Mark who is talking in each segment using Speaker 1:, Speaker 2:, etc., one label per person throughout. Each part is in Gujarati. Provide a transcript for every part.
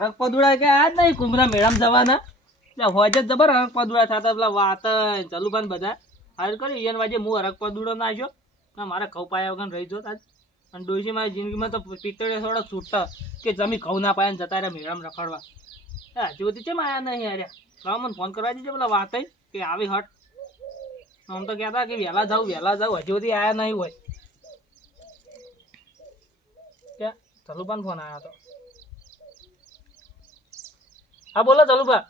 Speaker 1: હરક પદુડા કે આ જ નહીં, કુમરા મેળામ જવાના. એટલે હોય જ જબર હરક પદુડા થતા પેલા વાત ચલુભાન બધા. હાલ કરી ઈયન વાજે હું હરક પદુડો નાખ્યો. ના, મારે ઘઉં પાયા વગર રહી જોતા અને ડોસી મારી જિંદગીમાં તો પિત્તળે થોડા છૂટતા કે જમી ઘઉં ના પાયા જતા રહ્યા મેળામ રખડવા. હજુ સુધી ચેમ આયા નહીં અરે લાવ મને ફોન કરવા દીધો પેલા વાત કે આવી હટ. આમ તો કહેતા કે વહેલા જાઉં વહેલા જાઉં, હજુ સુધી આયા નહીં હોય. ક્યાં ચલુભાન ફોન આવ્યો હતો હા બોલો ચલુભા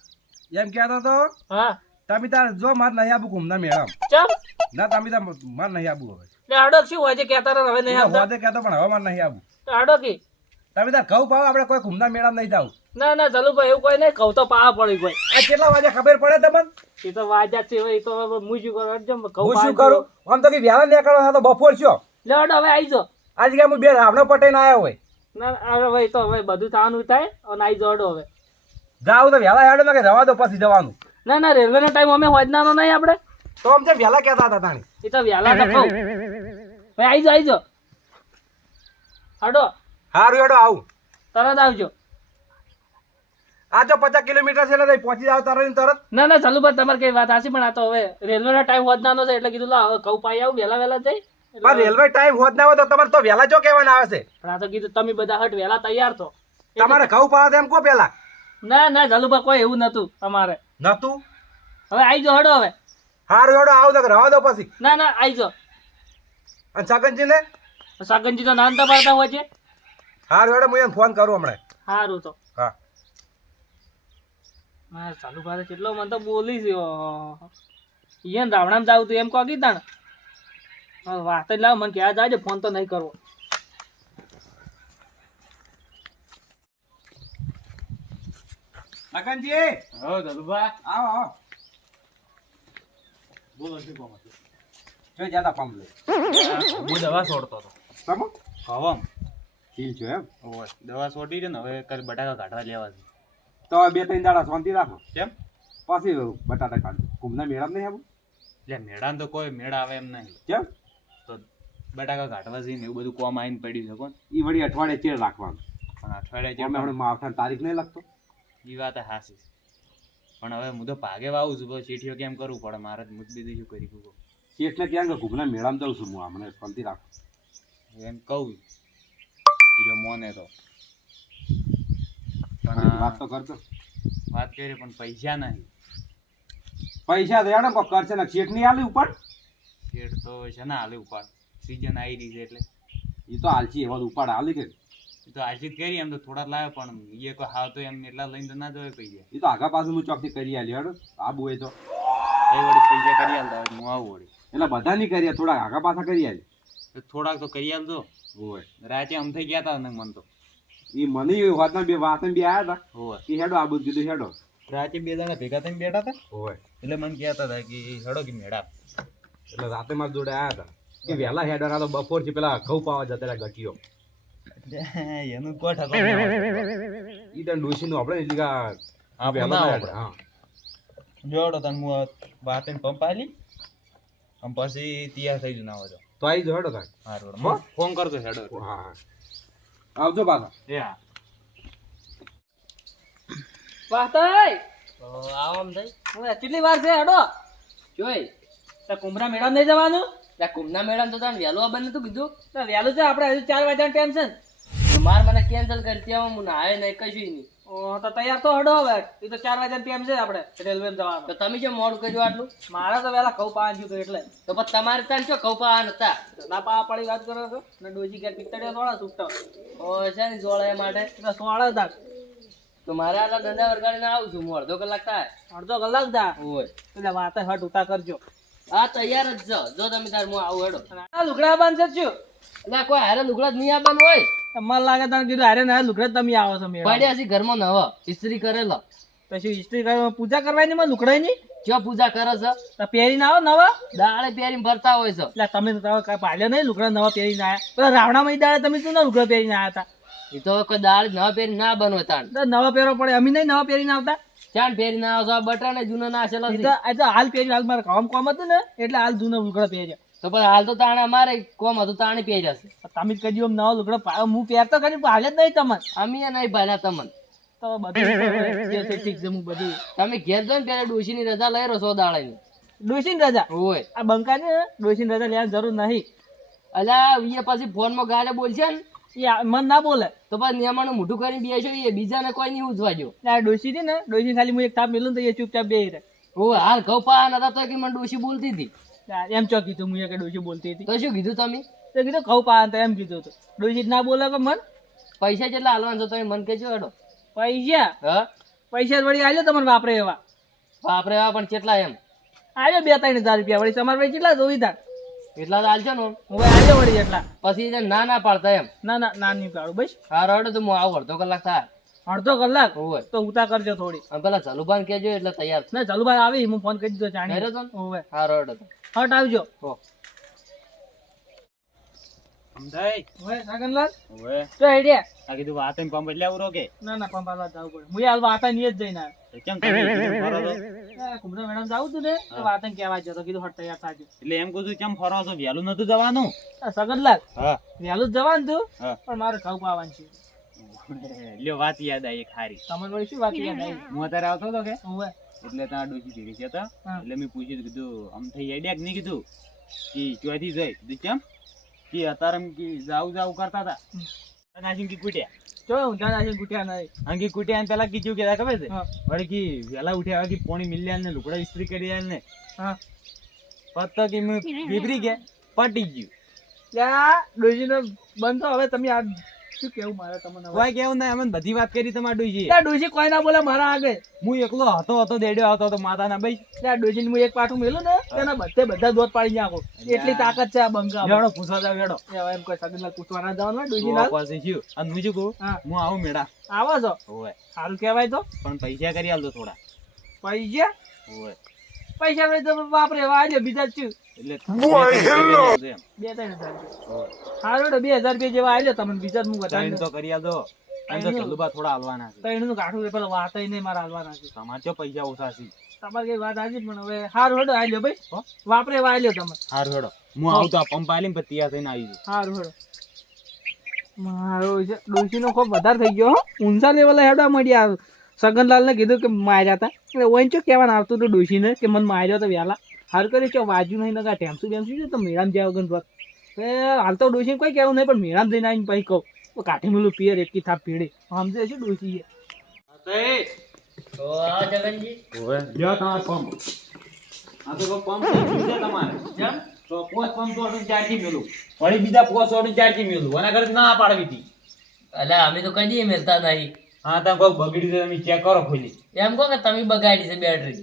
Speaker 2: એમ કહેતો તો
Speaker 1: હા.
Speaker 2: તમે તાર જો માર નહીં આબુ ઘૂમના મેળામ
Speaker 1: ચમ.
Speaker 2: ના તમે તાર માર નહીં આબુ હવે.
Speaker 1: એટલે આડો શું હોય છે કહેતા રહો, હવે નહીં આવતા
Speaker 2: હોદે કહેતો પણ હવે માર નહીં આબુ
Speaker 1: તો આડો કે.
Speaker 2: તમે તાર ઘઉં પાવો આપણે કોઈ ઘૂમના મેળામ નહીં જાવ
Speaker 1: ના ના ચલુભા એવું કોઈ નહીં કહું તો પાવા પડી કોઈ.
Speaker 2: આ કેટલા વાગે ખબર પડે તમને?
Speaker 1: એ તો વાજા છે એ તો હું શું કરું? અડજો કહું
Speaker 2: શું કરું? આમ તો કે વ્યાલા નીકળવા તો બપોર છો
Speaker 1: લે આડો હવે આવી જો.
Speaker 2: આજ કે હું બે રાવણો પટેલ આવ્યો હોય.
Speaker 1: ના ના, હવે તો હવે બધું થવાનું થાય અને આવી જોડો હવે.
Speaker 2: જાવ તો વહેલા હેડો ને કે રવા દો પછી જવાનું.
Speaker 1: ના ના રેલવેનો ટાઈમ અમે હોજનાનો નહીં આપણે.
Speaker 2: તો આમ છે વહેલા કહેતા હતા તાણી.
Speaker 1: એ તો વહેલા તો કહું. ભાઈ આવી જાઓ આવી જાઓ. અડો
Speaker 2: હારું હેડો આવું.
Speaker 1: તરત આવજો.
Speaker 2: આ તો પચાસ કિલોમીટર છે એટલે પહોંચી જાવ તરત ને તરત.
Speaker 1: ના ના ચાલુ બસ તમારે કઈ વાત હાચી પણ આ તો હવે રેલવેનો ટાઈમ હોજનાનો છે એટલે કીધું લા હવે કઉ પાઈ આવું વહેલા વહેલા જઈ.
Speaker 2: પણ રેલવે ટાઈમ હોત ના હોય તો તમારે તો વહેલા જો કહેવાના આવે છે?
Speaker 1: પણ આ તો કીધું તમે બધા હટ વહેલા તૈયાર છો
Speaker 2: તમારે ઘઉં પાડો એમ કો પેલા
Speaker 1: ના ના ચાલુબા કોઈ એવું નતું તમારે
Speaker 2: નતું?
Speaker 1: હવે આવી હડો હવે.
Speaker 2: હારું હેડો આવો તો રવા દો પછી.
Speaker 1: ના ના આવી
Speaker 2: અને સાગનજી ને
Speaker 1: સાગનજી તો નાનતા પાડતા હોય છે?
Speaker 2: હારું હેડો હું એને ફોન કરું હમણાં.
Speaker 1: સારું તો.
Speaker 2: હા.
Speaker 1: હા ચાલુ ભારે કેટલો મને તો બોલી છે ઈયન રાવણામ જાવ તું એમ કહો કીધા ને વાત જ લાવ મને ક્યાં જાજે ફોન તો નહીં કરવો. હો ચાલુભા
Speaker 2: આવો આવો.
Speaker 1: બોલો શું કહો
Speaker 2: જો જ્યાદા પંપ લે.
Speaker 1: હું દવા છોડતો હતો.
Speaker 2: તમો
Speaker 3: હવામ.
Speaker 2: ઠીક છે એમ?
Speaker 3: ઓય દવા છોડી છે ને હવે કાલે બટાકા કાઢવા લેવા છે.
Speaker 2: તો બે ત્રણ દાડા શાંતિ રાખો.
Speaker 3: કેમ?
Speaker 2: પછી બટાટા કાઢો. કુંભના મેળામાં નહીં આવું?
Speaker 3: એટલે મેળા તો કોઈ મેળા આવે એમ નહીં.
Speaker 2: કેમ?
Speaker 3: તો બટાકા કાઢવા જઈને એવું બધું કોમ આવીને પડ્યું છે કોણ
Speaker 2: એ વળી અઠવાડિયે ચેડ રાખવાનું.
Speaker 3: પણ અઠવાડિયે ચેર
Speaker 2: હમણાં માવઠાની તારીખ નહીં લાગતો
Speaker 3: એ વાત હાસી પણ હવે હું તો ભાગે વાવું છું ચીઠીઓ કેમ કરવું પડે મારે તો મુજ બીજું શું કરી શકું
Speaker 2: એટલે ક્યાં કે કુંભના મેળામાં જાઉં છું હું હમણાં શાંતિ રાખું.
Speaker 3: એમ કહું બીજો જો મોને તો. પણ
Speaker 2: વાત તો કરતો
Speaker 3: વાત કરી પણ પૈસા નહીં.
Speaker 2: પૈસા તો હેડો કોક કરશે ને શેઠ નહીં આલી ઉપર?
Speaker 3: શેઠ તો છે ને આલી ઉપાડ સીઝન આવી રહી છે એટલે.
Speaker 2: એ તો હાલજી એવા ઉપાડ આલી કે.
Speaker 3: એ તો આશિત કરી એમ તો થોડા લાવ્યો પણ એ કોઈ હાવ તો એમ એટલા લઈને તો ના જવાય પૈસા.
Speaker 2: એ તો આગા પાછું હું ચોકથી કરી આલી હેડો. આબુ હોય તો.
Speaker 3: એ વળી પૈસા કરી આલતા હું આવું વળી.
Speaker 2: એટલે બધા નહીં કર્યા થોડા આગા પાછા કરી આલી.
Speaker 3: તો થોડાક તો કરી આલજો.
Speaker 2: હોય.
Speaker 3: રાતે આમ થઈ ગયા હતા ને મન તો.
Speaker 2: એ મને એ વાતના બે વાત બે આયા
Speaker 3: હોવે
Speaker 2: હતા એ હેડો આબુ જ કીધું હેડો.
Speaker 3: રાતે બે જણા ભેગા થઈને બેઠા હતા
Speaker 2: હોય.
Speaker 3: એટલે મને કહેતા હતા કે હેડો કે મેળા.
Speaker 2: એટલે રાતે મારા જોડે આયા હતા કે વહેલા હેડો તો બપોરથી પેલા ઘઉં પાવા જતા ગટીઓ
Speaker 3: એનું કોટ હતો
Speaker 2: ઈ તો ડોસી નું આપણે એટલે કે
Speaker 3: હા
Speaker 2: વહેલા ના આપણે હા.
Speaker 3: જોડો તને હું વાતે પંપ આલી આમ પછી તૈયાર થઈ જુ ના હોય
Speaker 2: તો આવી જો હેડો થાય
Speaker 3: હારું ફોન કરજો હેડો.
Speaker 2: હા હા. આવજો પાછા.
Speaker 3: એ હા
Speaker 1: વાતય
Speaker 4: આવામ થઈ.
Speaker 1: હવે કેટલી વાર છે હડો?
Speaker 4: જોઈ
Speaker 1: તો કુંભરા મેળા નહીં જવાનું?
Speaker 4: કુંભના મેળા તો તારે વહેલું બને નતું કીધું.
Speaker 1: વહેલું છે આપણે હજુ ચાર વાગ્યાનું ટાઈમ છે ને.
Speaker 4: માર મને કેન્સલ કરી ત્યાં હું નાય નહીં કશું નહીં.
Speaker 1: ઓ, તો તૈયાર તો હડો હવે. એ તો ચાર વાગ્યા ટાઈમ છે આપણે રેલવે
Speaker 4: તો
Speaker 1: જવાનું.
Speaker 4: તમે કેમ મોડું કર્યું આટલું?
Speaker 1: મારે તો વહેલા ઘઉં પાવા ગયું એટલે.
Speaker 4: તો પછી તમારે ત્યાં છો કઉ પાવા હતા?
Speaker 1: ના પાવા પડી વાત કરો છો? ને ડોજી ઘેર પિત્તળિયા થોડા છૂટો
Speaker 4: ઓ છે ને જોળે માટે.
Speaker 1: સોળા દાળ
Speaker 4: તો મારે આટલા ધંધા વરગાડીને આવું છું હું અડધો કલાક થાય.
Speaker 1: અડધો કલાક થા
Speaker 4: ઓય.
Speaker 1: એટલે વાતે હટ ઉતા કરજો.
Speaker 4: આ તૈયાર જ જો. તમે તાર હું આવું હેડો.
Speaker 1: આ લુગડા બાંધ છે.
Speaker 4: એટલે કોઈ હારે લુગડા જ નહીં આવવાનું હોય.
Speaker 1: મને લાગે તને કીધું અરે ના લુગડા તમે આવો છો મેળા.
Speaker 4: પડ્યા છે ઘરમાં નવ ઇસ્ત્રી કરેલો.
Speaker 1: પછી ઇસ્ત્રી કરે પૂજા કરવાની માં લુગડાઈ ની?
Speaker 4: ચો પૂજા કરે છે?
Speaker 1: તો પહેરીને આવો નવા?
Speaker 4: દાડે પહેરીને ફરતા હોય છે.
Speaker 1: એટલે તમે તો પાડ્યો નહીં લુકડા નવા પહેરીને આયા. પેલા રાવણા માં દાડે તમે શું ના પહેરીને આયા હતા?
Speaker 4: એ તો કોઈ દાળ નવા પહેરી ના બનવો તાણ.
Speaker 1: તો નવા પહેરો પડે અમે નહીં નવા પહેરીને આવતા?
Speaker 4: ચાણ પહેરીને આવો બટાને જૂનો
Speaker 1: ના
Speaker 4: છે.
Speaker 1: તો હાલ પહેરી હાલ મારે કામ કામ હતું ને એટલે હાલ જૂના લુકડા પહેર્યા.
Speaker 4: તો પણ હાલ તો તાણે અમારે કોમ હતું તાણે પહેર્યા જશે.
Speaker 1: તમે કદી આમ નવા લુગડા હું પહેરતો કરી હાલે જ નહીં તમને.
Speaker 4: અમે નહીં ભાના તમને.
Speaker 1: તો બધું ઠીક છે હું બધું.
Speaker 4: તમે ઘેર જો ને પેલા ડોશીની રજા લઈ રહ્યો સો દાડાની.
Speaker 1: ડોશીની રજા?
Speaker 4: હોય.
Speaker 1: આ બંકાને ડોશીની રજા લેવાની જરૂર નહીં.
Speaker 4: અલ્યા એ પછી ફોનમાં ગાડે બોલશે ને?
Speaker 1: મન ના બોલે.
Speaker 4: તો પછી નિયમાનું મોઢું કરીને બેસો એ બીજાને કોઈ નહીં ઉજવા જો
Speaker 1: આ ડોશી છે ને ડોશી ખાલી હું એક તાપ મેલું ને તો એ ચૂપચાપ બે રહે.
Speaker 4: હોય હાલ ઘઉં પા નતા તો કે મને ડોશી બોલતી હતી.
Speaker 1: એમ ચો કીધું હું કે ડોશી બોલતી હતી.
Speaker 4: તો શું કીધું તમે?
Speaker 1: તો કીધું કહું પા તો એમ કીધું હતું. ડોશી ના બોલે કે મન?
Speaker 4: પૈસા જેટલા હાલવાનું છો તમે મને કહેજો હેડો.
Speaker 1: પૈસા?
Speaker 4: હા?
Speaker 1: પૈસા વળી આલ્યો તમને વાપરે એવા?
Speaker 4: બાપરે એવા પણ કેટલા એમ?
Speaker 1: આલ્યો બે ત્રણ હજાર રૂપિયા વળી. તમારે ભાઈ કેટલા જોઈ તા
Speaker 4: એટલા તો હાલશો ને
Speaker 1: હું. આલ્યો વળી એટલા.
Speaker 4: પછી ના ના પાડતા એમ.
Speaker 1: ના ના ના નહીં પાડું. બસ.
Speaker 4: સારો હેડો તો હું આવું અડધો કલાક થાય.
Speaker 1: અડધો કલાક?
Speaker 4: હોય.
Speaker 1: તો ઉતા કરજો થોડી.
Speaker 4: પેલા જલુભાઈ કેજો એટલે તૈયાર
Speaker 1: ના જલુભાઈ આવી હું ફોન કરી દીધો જાણી
Speaker 4: તો હેડો તો.
Speaker 1: હટ આવજો.
Speaker 3: સમજાય?
Speaker 1: હોવે સાગનલાલ
Speaker 3: હવે
Speaker 1: તો હેડ્યા
Speaker 3: આ કીધું વાત એમ પંપ એટલે આવું રોકે?
Speaker 1: ના ના પંપ આલવા જવું પડે. હું હાલ વાતા ની જ જઈને આવ્યો.
Speaker 3: કેમ તમે એકદમ ફરો છો?
Speaker 1: આ કુમરા મેડમ જાવું તું ને તો વાતન કહેવા જતો કીધું હટ તૈયાર થાજો.
Speaker 3: એટલે એમ કહું છું કેમ ફરો છો? નતું જવાનું.
Speaker 1: સગનલાલ
Speaker 3: હા.
Speaker 1: વહેલું જ જવાનું તું પણ મારે ખાવ પાવાનું છે.
Speaker 3: લ્યો વાત યાદ આવી ખારી.
Speaker 1: તમને શું વાત યાદ આવી?
Speaker 3: હું અત્યારે આવતો હતો કે?
Speaker 1: હોવે
Speaker 3: એટલે ત્યાં ડોસી ભેગી છે હતા? એટલે મેં પૂછ્યું કીધું આમ થઈ આઈડિયા કે નહીં કીધું કે ચોથી જોઈ. કીધું કેમ? કે અત્યારે એમ કે જાવ જાવ કરતા હતા.
Speaker 1: હમ.
Speaker 3: નાસી કૂટ્યા?
Speaker 1: જો ઊંધા નાખીને ગુઠ્યા નહીં.
Speaker 3: અંગી કૂટ્યા પેલા કીધું કે ખબર છે? વળી કી વહેલા ઉઠ્યા કે પોણી મિલ્યા ને લુકડા ઇસ્ત્રી કરી ને.
Speaker 1: હા.
Speaker 3: પત્તો કે મેં બીબરી ગયા પટી ગયું.
Speaker 1: ત્યાં ડોશીનો બંધ હવે તમે આ શું કેવું મારે તમને
Speaker 3: કોઈ કેવું નહીં અમે બધી વાત કરી તમારા ડોજી
Speaker 1: ત્યાં ડોશી કોઈ ના બોલે મારા આગળ.
Speaker 3: હું એકલો હતો હતો દેડ્યો આવતો હતો માતાના ભાઈ.
Speaker 1: ત્યાં ડોજી હું એક પાઠું મેલું ને તેના બધે બધા દોત પાડી નાખો. એટલી તાકાત છે આ બંગા
Speaker 3: વેડો પૂછવા જાવ વેડો.
Speaker 1: એમ કોઈ સગનલાલ પૂછવા ના જવાનું ડોજી ના પાસે
Speaker 3: પછી અને હું શું કહું?
Speaker 1: હું.
Speaker 3: આવું મેળા.
Speaker 1: આવો છો?
Speaker 3: હોય
Speaker 1: સારું કહેવાય તો.
Speaker 3: પણ પૈસા કરી આલજો થોડા.
Speaker 1: પૈસા?
Speaker 3: હોય
Speaker 1: પૈસા બાપરે તો એવા બીજા શું નું? વાપરે તમે.
Speaker 3: હારું હેડો. હું. આવતો પંપ આલી પછી તૈયાર થઈને આવી
Speaker 1: હેડો. મારો ડોશી નો ખૂબ વધારે થઈ ગયો હો. ઊંચા લેવલે હેડવા મળ્યા સગનલાલને કીધું કે માર્યા હતા એટલે ઓઈન ચો કહેવાનું આવતું હતું ડોશીને કે મને માર્યો તો વહેલા હાર કરે ચો વાજુ નહીં નગા ટેમસુ બેમસુ છે તો મેળામ જાય વગર વાત એ હાલ તો ડોસી કોઈ કહેવું નહીં પણ મેળામ જઈને આવીને પછી કહું. તો કાઠી મેલું પિયર એકથી થાપ પીડે સમજે છે ડોસી એ.
Speaker 3: છે બીજા ચારથી મેલું. ના પાડવી હતી.
Speaker 4: અલ્યા અમે તો કદી મેલતા નહીં.
Speaker 3: હા તમે કોઈ બગડી છે તમે ચેક કરો ખોલી.
Speaker 4: એમ કહો કે તમે બગાડી છે બેટરી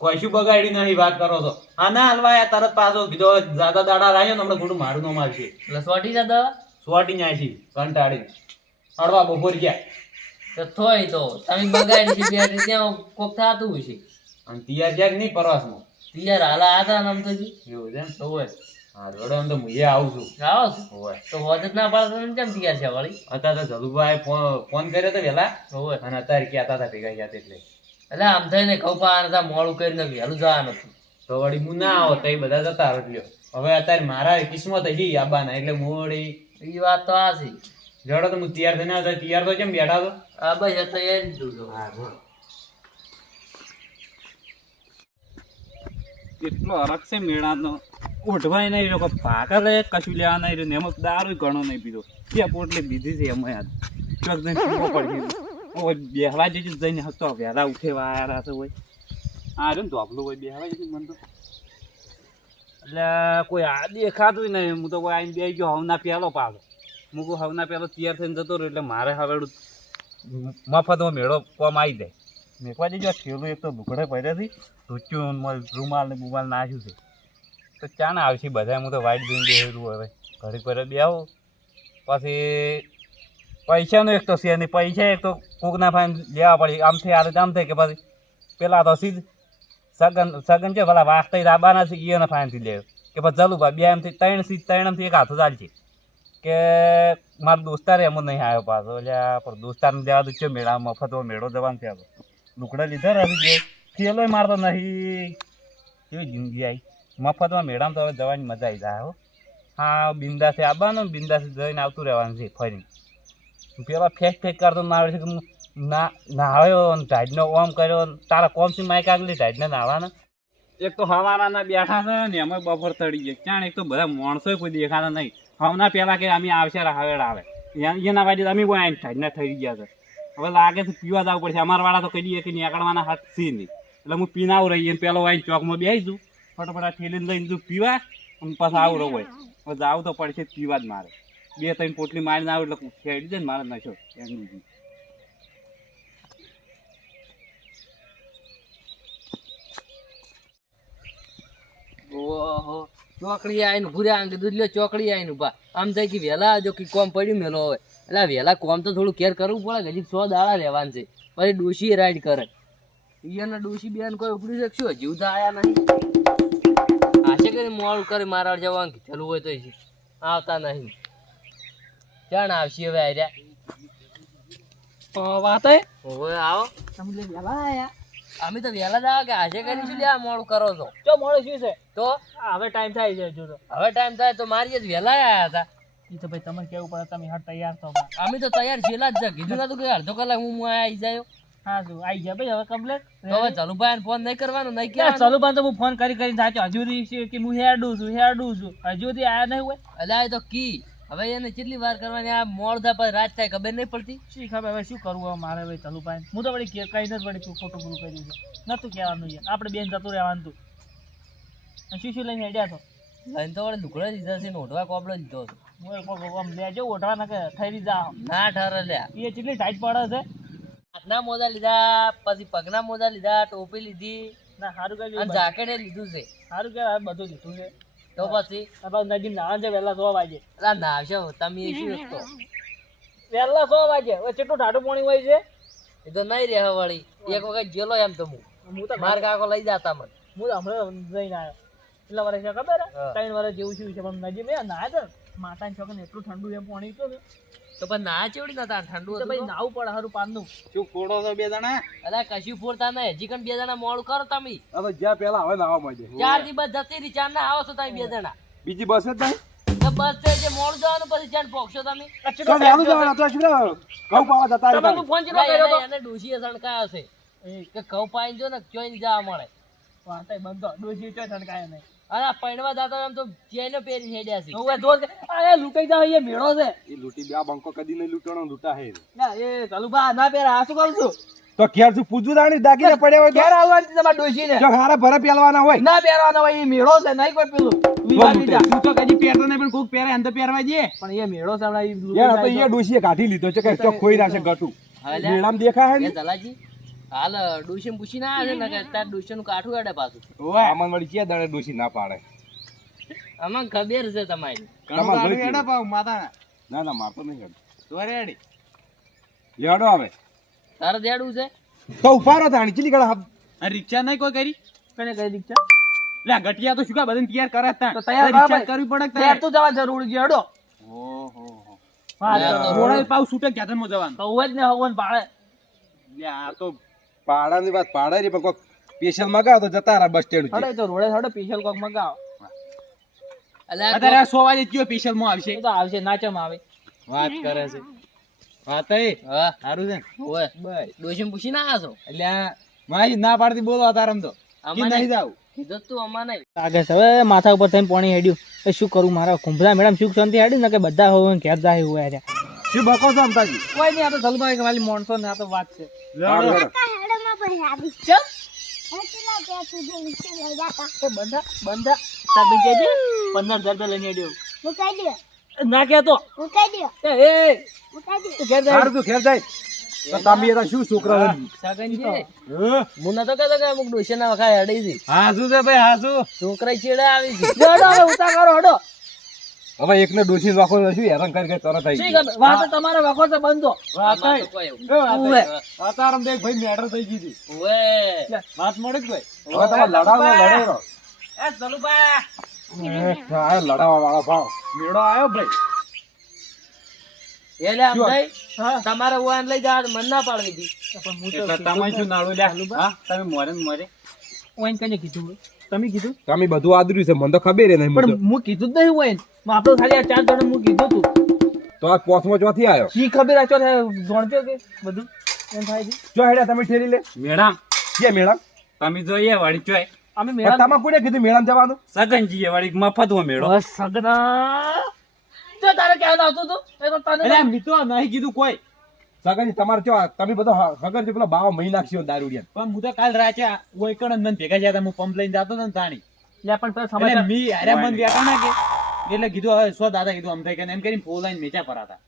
Speaker 3: કોઈ શું બગાડી નહીં વાત કરો છો. હા ના હલવાયા તરત પાછો કીધો જાદા દાડા રાખ્યો ને હમણાં ખોટું મારું નો મારશે
Speaker 4: એટલે સોટી જતા
Speaker 3: સોટી જાય છે કંટાળી. અડવા બપોર ગયા.
Speaker 4: તો થોય તો તમે બગાડી છે બેટરી ત્યાં કોક થતું હશે.
Speaker 3: અને તૈયાર જ્યાં નહીં પરવાસમાં?
Speaker 4: યાર હાલા હતા ને તો જી
Speaker 3: એવું છે
Speaker 4: તો હોય.
Speaker 3: હા જોડે તો હું આવું છું.
Speaker 4: આવો છો?
Speaker 3: હોય
Speaker 4: તો હોજ જ ના પાડતો ને કેમ તૈયાર છે વળી?
Speaker 3: અત્યારે તો જલુભાઈ ફોન ફોન કર્યો તો વેલા.
Speaker 4: હોય
Speaker 3: અને અત્યારે કહેતા હતા ભેગા ગયા એટલે?
Speaker 4: એટલે આમ થઈને કહું પાન હતા મોડું કરીને વહેલું જવાનું હતું.
Speaker 3: તો વળી હું ના આવો તો એ બધા જતા રહ્યો હવે અત્યારે મારા કિસ્મત હજી આબાના એટલે હું વળી
Speaker 4: એ વાત તો આ છે.
Speaker 3: જોડો તો હું તૈયાર થઈને તૈયાર તો કેમ બેઠા તો
Speaker 4: આ બસ અત્યારે તો એ જ જોજો.
Speaker 5: કેટલો અરગ છે મેળાનો. ઉઠવાય નહીં લોકો ભાગા લે કશું લેવા નહીં રહ્યું એમાં દારૂ ઘણો નહીં પીધો. ત્યાં પોટલી બીધી છે એમાં યાદ ચોક જઈને પીવો પડી બેહવા જજો જઈને હતો વહેલા ઉઠે વાયા છે હોય આ રહ્યું ધોપલું હોય, બેહવા જજો મન તો. એટલે કોઈ આ દેખાતું નહીં. હું તો કોઈ આવીને બે ગયો, હવના પહેલો પાલો હું કહું, હવના પહેલો તૈયાર થઈને જતો રહ્યો, એટલે મારે હવે મફતમાં મેળો કોમ આવી જાય. મેકવા આ થેલું એક તો ભૂખડે પડ્યા છે. ધોચ્યું રૂમાલ ને બુમાલ નાખ્યું છે. તો ચાને આવશે બધા હું તો વાઈટ જોઈને બેહેલું હવે. ઘડી પર બે આવું પછી પૈસાનો એક તો છે નહીં, પૈસા એક તો કોકના ફાઈન લેવા પડે. આમ થઈ આલે આમ થાય કે પછી પેલા તો સીધ સગન સગન છે, ભલા વાસ્તા રાબાના છે એના ફાઈનથી લે કે પછી ચાલુ ભાઈ, બે એમથી ત્રણ સીધ, ત્રણ એમથી એક હાથો ચાલશે. કે મારો દોસ્તાર એમ નહીં આવ્યો પાછો. એટલે દોસ્તારને દેવા દો છે મેળા મફતો મેળો જવાનું થયા લુકડા લીધા ગયો થેલોય મારતો નહીં. કેવી જિંદગી આવી. મફતમાં મેળામાં તો હવે જવાની મજા આવી જાય હો. હા, બિંદાસે આવવાનું બિંદાસે જઈને આવતું રહેવાનું છે ફરી પેલા ફેક ફેક કરતો આવડે છે કે ના નાહ્યો ને ઓમ કર્યો તારા કોમસી માઇક આગલી ટાઈડને નાવાના એક તો હવાના બેઠા છે ને એમાં બફર તળી ગયા. ક્યાં એક તો બધા માણસો કોઈ દેખાતા નહીં. હમણાં પહેલાં કે અમે આવશે હવેડ આવે. એના વાજે અમે કોઈ આઈને ટાઈડના થઈ ગયા છે. હવે લાગે છે પીવા જવું પડશે. અમારા વાળા તો કહી દઈએ કે નીકળવાના હાથ સી નહીં. એટલે હું પીનાવું રહીએ પેલો આવીને ચોકમાં બેસી જઉં. ફટાફટ આ ઠેલીને લઈને જઉં પીવા અને પાછા આવું રહું હોય. હવે જવું તો પડશે પીવા જ મારે. બે ત્રણ પોટલી મારીને આવું એટલે ખેડી જાય ને મારે નશો. એમ
Speaker 4: ઓહો, ચોકડી આવીને ભૂર્યા આંગે દૂધ લ્યો, ચોકડી આવીને ઊભા આમ થાય કે વહેલા જો કે કોમ પડ્યું મેલો હોય એટલે વહેલા કોમ તો થોડું કેર કરવું પડે કે હજી સો દાડા રહેવાનું છે. પછી ડોશી રાઈડ કરે. ઈયાના ડોશી બેન કોઈ ઉપડી શકશું હજી તો આયા નહીં? આશે કરી મોડું કરે મારા જવાનું? કીધેલું હોય તો આવતા નહીં. ક્યાં આવશે હવે આર્યા
Speaker 1: વાત
Speaker 4: હવે આવો.
Speaker 1: સમજે વહેલા આયા?
Speaker 4: અમે તો વહેલા જ આવ્યા કે આશે કરીશું લે આ મોડું કરો છો?
Speaker 1: ચો મોડું શું છે?
Speaker 4: તો?
Speaker 1: હવે ટાઈમ થાય છે હજુ
Speaker 4: હવે ટાઈમ થાય તો મારી જ વહેલા આવ્યા હતા.
Speaker 1: તો ભાઈ તમે કેવું પડે? તમે હા તૈયાર તો
Speaker 4: અમે તો તૈયાર છેલા જ છે. કીધું નતું કે અડધો કલાક હું હું આવી જાય.
Speaker 1: હા શું આઈ ગયા ભાઈ હવે કમ્પ્લેટ
Speaker 4: તો હવે ચલુભાઈ ફોન નહીં કરવાનો નહીં
Speaker 1: કે
Speaker 4: કહેવાનું.
Speaker 1: ચાલુ પણ તો હું ફોન કરી કરીને સાચો હજુ કે હું હેડું છું હેડું છું. હજુ થી આયા નહીં હોય?
Speaker 4: અલા એ તો કી. હવે એને કેટલી વાર કરવાની? આ મોડ થાય પછી રાત થાય ખબર નહીં પડતી?
Speaker 1: શી ખબર? હવે શું કરવું હવે મારે ભાઈ ચાલુ પાય હું તો વળી કે કઈ નથી વળી ખોટું પૂરું કર્યું છે. નતું કહેવાનું યાર આપણે બેન જતું રહેવાનું તું. શું શું લઈને હેડ્યા તો
Speaker 4: લઈને તો લુગડા લીધા છે ને ઓઢવા કોબડો લીધો છે.
Speaker 1: લેજો ઓઢવા ના થઈ જા.
Speaker 4: ના ઠર લ્યા
Speaker 1: એ કેટલી ટાઈટ પડે છે.
Speaker 4: હાથના મોજા લીધા પછી પગના મોજા લીધા ટોપી લીધી.
Speaker 1: ના સારું
Speaker 4: અને
Speaker 1: કર્યું
Speaker 4: જાકેટે લીધું છે.
Speaker 1: સારું કે બધું લીધું છે.
Speaker 4: તો પછી?
Speaker 1: આપણે નજીક નાવા છે વહેલા સો વાગે.
Speaker 4: અલા નાવશો તમે એ શું તો
Speaker 1: વહેલા સો વાગે. કેટલું ઠાડું પાણી હોય છે?
Speaker 4: એ તો નહીં રહે વળી. એક વખત જેલો એમ તો હું. માર કાકો લઈ જતા મને.
Speaker 1: હું હમણાં જઈને આવ્યો. કેટલા વર્ષ છે ખબર? ત્રણ વર્ષ જેવું શું છે પણ નજીક મેં ના તો માતાને છોકરાને એટલું ઠંડુ એમ પાણી તો
Speaker 4: તો પણ ના ચેવડી નતા ઠંડુ
Speaker 1: તો ભાઈ નાવું પડે હારું પાનનું.
Speaker 2: શું ફોડો છો બે જણા?
Speaker 4: અરે કશું ફોડતા નહીં હજી કણ બે જણા મોડું કરો તમે.
Speaker 2: અરે જ્યાં પેલા હવે નાવા માંડે
Speaker 4: ચાર દી બસ જતી રહી ચાર ના આવો છો તમે બે જણા.
Speaker 2: બીજી બસ જ નહીં
Speaker 4: બસ તે જે મોડું જવાનું પછી ચાર પોકશો તમે.
Speaker 2: તો વહેલું જવાનું તો શું લેવાનું? પાવા જતા
Speaker 1: તમે ફોન ચેલો કર્યો તો?
Speaker 4: એને- ડોશીએ સણકાયો છે. કે ઘઉં પાઈન જો ને ચોઈને જવા મળે.
Speaker 1: વાંતાય બંધો. ડોસી ચોય ઠંડકાય નહીં.
Speaker 4: આ પૈણવા જાતો એમ તો ચેનો પેરી હેડ્યા છે.
Speaker 1: હવે કે અરે લૂંટાઈ જાવ એ મેળો છે.
Speaker 2: એ લૂટી બે બંકો કદી નહીં લૂટણો લૂટા હે.
Speaker 1: ના એ ચાલુ બા ના પેરા આ શું કરું છું?
Speaker 2: તો ઘેર શું પૂછવું તાણી દાગીને પડ્યા હોય
Speaker 1: ક્યારે આવવાની તમારે ડોસી ને
Speaker 2: જો હારા ભરે પહેરવાના હોય.
Speaker 1: ના પહેરવાના હોય એ મેળો છે નહીં કોઈ પેલું.
Speaker 5: તું તો કદી પહેરતો નહીં પણ કોક પહેરે અંદર પહેરવા જઈએ.
Speaker 1: પણ એ મેળો છે હમણાં
Speaker 2: યાર તો એ ડોશીએ કાઢી લીધો છે કે ચોક ખોઈ રાખશે ગટું. મેળામાં દેખાય
Speaker 4: એ
Speaker 2: ને
Speaker 4: દલાજી. હાલ ડોશી પૂછી ના આવે ને તાર ડોશી નું કાઠું કાઢે પાછું.
Speaker 2: આમાં વળી ક્યાં દાડે ડોશી ના પાડે?
Speaker 4: આમાં ખબર છે તમારી.
Speaker 2: તમારે પાવ માતા ના ના મારતો નહીં હેડ. લેડો આવે
Speaker 4: તારે દેડું છે?
Speaker 2: તો ઉપારો તાણી ચીલી ગળા હાથ-
Speaker 5: રિક્ષા નહીં કોઈ કરી?
Speaker 1: કને કઈ રિક્ષા?
Speaker 5: લે ગટિયા તો શું કા બધાને તૈયાર કરે તા.
Speaker 1: તો તૈયાર
Speaker 5: રિક્ષા કરવી પડે તૈયાર
Speaker 1: તો જવા જરૂર છે હેડો.
Speaker 5: ઓહો
Speaker 1: હા. તો
Speaker 4: તો
Speaker 5: રોડે પાવ છૂટે ક્યાં મો જવાનું?
Speaker 1: તો હોય જ ને હવન પાડે
Speaker 5: લે આ તો
Speaker 2: પાડાની વાત પાડે રી પણ કોક સ્પેશિયલ મગાવ તો જતા રહ્યા બસ સ્ટેન્ડ
Speaker 1: હડે તો રોડે હડે સ્પેશિયલ કોક મગાવ.
Speaker 4: આ
Speaker 5: સો વાગે કયો સ્પેશિયલમાં આવશે?
Speaker 1: તો આવશે નાચમ આવે.
Speaker 5: વાત કરે છે. વાત એ
Speaker 4: હા.
Speaker 5: સારું છે
Speaker 4: ઓય
Speaker 5: બસ.
Speaker 4: ડોશી પૂછી ના આસો
Speaker 5: એટલે આ મારી ના પાડતી બોલો તારમ તો.
Speaker 4: આમાં
Speaker 5: નહીં જાવ
Speaker 4: કીધું તું આમાં
Speaker 1: લાગે છે હવે માથા ઉપર થઈને પાણી હેડ્યું. શું કરું મારા કુંભરા મેડમ સુખ શાંતિ હેડી ને કે બધા હોય ઘેર જાય હોય છે.
Speaker 2: શું બકો છો અમતાજી
Speaker 1: કોઈ નહીં આ તો જલભાઈ ખાલી માણસો ને આ તો વાત છે. ના કેતો એ એ. તું ઘેર જાય.
Speaker 2: હારું તું ઘેર જાય. તો તમે તો શું છોકરા? હું?
Speaker 4: નતો કહેતો કે અમુક ડોશી ના વખા હેડી છે.
Speaker 5: હાસુ છે ભાઈ હાસુ
Speaker 4: છોકરા ચેડે આવી છે.
Speaker 1: જો હડો હવે ઉતાર કરો હડો.
Speaker 2: હવે એકને રાખો તો શું હેરાન કરી તરત આવી
Speaker 1: વાત તમારે વખો છે બંધો.
Speaker 4: વાત તો
Speaker 5: વાતાવરણ દેખ ભાઈ મેટર થઈ ગઈ હતી.
Speaker 4: ઓએ
Speaker 5: વાત મળી ભાઈ
Speaker 2: હવે તમે લડાવો લડાવો
Speaker 5: એ
Speaker 2: લડાવા વાળા ભાવ.
Speaker 5: મેળો આવ્યો ભાઈ?
Speaker 4: એટલે આમ થઈ, તમારે વાન લઈ જવા મન ના પાડવી હતી.
Speaker 1: પણ હું તો
Speaker 5: એટલે તમે શું નાડું લ્યા? તમે મોરે ને મોરે.
Speaker 1: ઓઈન કને કીધું તમે કીધું?
Speaker 2: તમે બધું આદર્યું છે. મને તો ખબર નહીં
Speaker 1: પણ હું કીધું જ નહીં હોય. આપણે ખાલી આ ચાર જણ હું કીધું તું
Speaker 2: તો આ પોસમો ચોથી આવ્યો
Speaker 1: શી ખબર આ ચોથે જોણતો કે બધું? એમ થાય છે.
Speaker 2: જો હેડા તમે ઠેરી લે.
Speaker 5: મેડમ
Speaker 2: કે મેડમ
Speaker 5: તમે જોઈએ વાળી ચોય.
Speaker 1: અમે મેળા
Speaker 2: તમે કોને કીધું મેળામ જવાનું?
Speaker 5: સગનજી વાળી મફતમાં મેળો.
Speaker 1: બસ સગના. તો તારે કહેવાનું આવતું હતું એ તો તને
Speaker 3: મિત્રો નહીં કીધું કોઈ.
Speaker 2: સગનજી તમારે જો તમે બધો હગર પેલો બાવા મહી નાખ્યો દારૂડિયા.
Speaker 3: પણ હું તો કાલ રાતે ઓયકણ કણ મને ભેગા થયા હું પંપ લઈને જતો હતો ને તાણી
Speaker 1: લે પણ
Speaker 3: તો
Speaker 1: સમજ
Speaker 3: મી અરે મન બેઠા ના કે. એટલે કીધું હવે સો દાદા કીધું આમ થાય કે એમ કરીને ફોન લાઈન મેચા પર હતા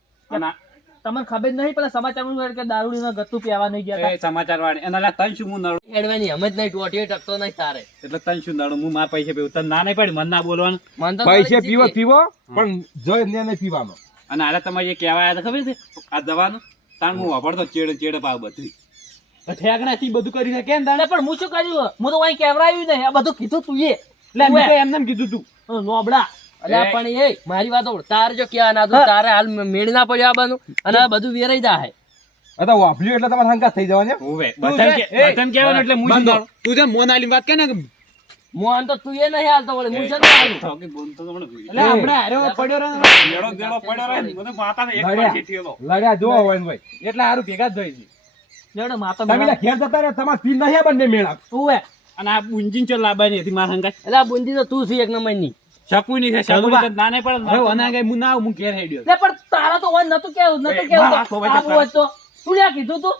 Speaker 1: તમને ખબર નહીં પેલા સમાચારમાં કે દારૂડી ગત્તુ પીવા નહીં ગયા
Speaker 5: સમાચાર વાળી એના લા તન શું હું નડું?
Speaker 4: એડવાની હમ જ નહીં ટોટીઓ ટકતો નહીં તારે.
Speaker 5: એટલે તન શું નડું? હું મારા પૈસા પીવું. તને ના નહીં પડી મન ના બોલવાનું.
Speaker 4: મન
Speaker 2: પૈસે પીવો પીવો પણ જો ને પીવાનો.
Speaker 5: અને આલા તમારે જે આવ્યા ખબર છે? આ દવાનું? તાણ હું વાપરતો ચેડે ચેડે પાવ બધું
Speaker 3: ઠેકણા થી બધું કરી શકે ને
Speaker 1: તાણે? પણ હું શું કર્યું? હું તો અહીં કેવરાયું નહીં. આ બધું કીધું તું એ.
Speaker 3: એટલે મેં તો એમને એમ કીધું તું.
Speaker 1: નોબડા
Speaker 4: અરે પણ એ મારી વાત તાર જો ક્યાં ના તું તારે હાલ મેળ ના પડ્યો આવવાનું અને આ બધું વેરાઈ જાય
Speaker 2: આ તો વાપર્યું એટલે તમારે હંકા થઈ જવાની
Speaker 3: બતન
Speaker 5: બધાને કે-
Speaker 3: એ,
Speaker 5: બધાને એટલે હું?
Speaker 3: તું જે મોનાલી વાત કે ને કે
Speaker 4: મોહન તો તું એ નહીં હાલતો વળે હું છે ને હાલું.
Speaker 5: કે બોલતો તો મને
Speaker 3: એટલે આપણે હારે પડ્યો ને.
Speaker 5: ગયો. મેળો પડ્યો રહે મને માતાને એક. વાર ચીઠીએલો.
Speaker 2: લડ્યા જો હોય ને ભાઈ
Speaker 3: એટલે હારું ભેગા જ થઈ
Speaker 1: લેવડો માતા
Speaker 2: તમે લા ઘેર જતા રહ્યા તમારે પી નહીં બંને મેળા.
Speaker 1: તું હે
Speaker 5: અને આ બુંજીન ચો લાવવાની હતી મારા હંગાત.
Speaker 4: એટલે આ બુંજી તો તું છે એક નંબરની
Speaker 5: શકું નહીં છે, શકું તો નાને પણ
Speaker 3: હવે વના ગઈ હું ના હું ઘેર હેડ્યો.
Speaker 1: એટલે પણ તારા તો હોય નતું કેવું નતું
Speaker 5: કે
Speaker 1: કેવું આવું હોય તો. તું લ્યા કીધું તું?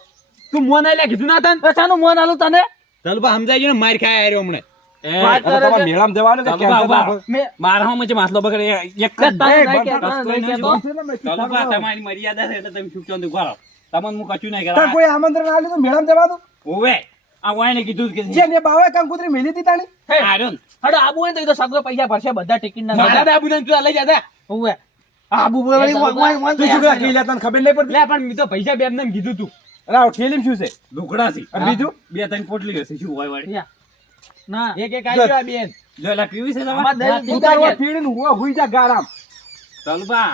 Speaker 3: તું મોન આલ્યા કીધું ના તને?
Speaker 1: પછાનું મોન આલું તને?
Speaker 3: ચાલ બા સમજાઈ ગયો માર ખાય આર્યો હમણે.
Speaker 2: મેળામાં જવાનું કે
Speaker 5: ચાલો
Speaker 2: કેમ
Speaker 5: બા,
Speaker 2: જવાનું?
Speaker 5: બા.
Speaker 1: મેં
Speaker 5: મારા હામે માસલો બગડે એક જ
Speaker 1: લે, તને
Speaker 2: એ,
Speaker 1: નહીં
Speaker 2: બંધ
Speaker 1: કહેતો,
Speaker 5: કર,
Speaker 1: નહીં
Speaker 5: કર,
Speaker 1: કહેતો.
Speaker 5: ચાલો બા, તમારી મર્યાદા છે એટલે તમે શું કહો છો, તમને હું કશું નહીં કરા
Speaker 2: કોઈ આમંત્રણ આલ્યું તો મેળામાં જવાનું?
Speaker 5: હોવે આ વાયને કીધું કે
Speaker 2: જે ને બાવે કંકુતરી મેલી હતી તાણી.
Speaker 1: હે,
Speaker 5: આર્યો
Speaker 1: હડો આબુ હોય ને તો એ પૈસા ભરશે બધા ટિકિટ ના
Speaker 3: દાદા દાબુ ને તું લઈ જા
Speaker 1: હું આબુ બોલે
Speaker 2: તું શું કે ખબર નહીં પડતી?
Speaker 3: લે પણ મેં તો પૈસા બે ને કીધું તું.
Speaker 2: અરે આ શું છે. બીજું?
Speaker 5: બે ત્રણ પોટલી હશે શું હોય વાળી.
Speaker 1: ના.
Speaker 3: એક એક આવ્યો બેન.
Speaker 5: જો એલા પીવી છે તમારે?
Speaker 1: આમાં દહીં
Speaker 2: તું
Speaker 1: દૂધ
Speaker 2: તાર
Speaker 1: લાગે.
Speaker 2: પીડીને હુવા હુઈ જા ગારામ.
Speaker 5: ચાલો બા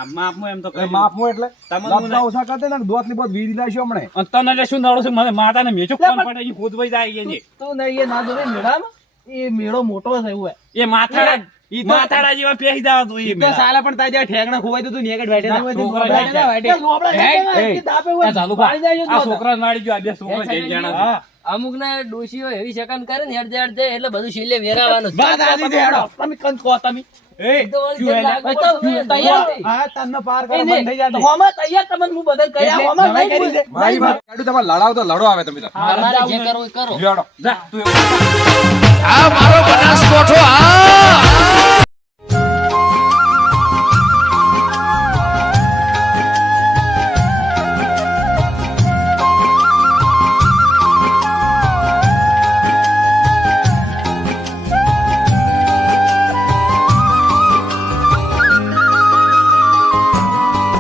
Speaker 5: એમ તો
Speaker 2: એ
Speaker 5: કહી
Speaker 2: માપમાં એટલે.
Speaker 5: તમને હું
Speaker 2: ઓછા કરતે ને દોતલી બોત વીરી લાવશો હમણે.
Speaker 5: અને તને એટલે શું નડો છે? મને માતાને મેચો કોણ પડે? છે ખોદવાઈ જાય છે.
Speaker 1: તું નહીં એ ના જોડે મેળામાં એ મેળો મોટો છે એવું
Speaker 5: એ માથાડા
Speaker 3: ઈ
Speaker 5: માથાડા જેવા પેહી દાવા તું
Speaker 3: સાલા પણ તાજા ઠેકણા ખોવાય તો તું. નેગડ બેઠેલા.
Speaker 1: ના હોય તો
Speaker 5: છોકરા બા.
Speaker 1: વાળી
Speaker 5: આ. છોકરા નાડી ગયો આ બે છોકરા જઈ જાણા
Speaker 4: હા. અમુક ને ડોશીઓ એવી શકન કરે ને હેડ હેડ એટલે બધું શીલે વેરાવાનું. બાદ
Speaker 3: વાત આજી હેડો.
Speaker 1: તમે કંઈ કો તમે.
Speaker 3: એ,
Speaker 1: તૈયાર?
Speaker 4: તો
Speaker 3: આ પાર કરો, બંધ થઈ
Speaker 1: તો હોમાં તૈયાર તમને હું બધા કર્યા? હોમાં નહીં
Speaker 3: કરી દે.
Speaker 1: બોલ-
Speaker 2: મારી વાત કાઢું તમારે લડાવ તો લડો આવે તમે તો.
Speaker 4: તમારે જે કરો એ કરો.
Speaker 5: જા. તું
Speaker 6: આ મારો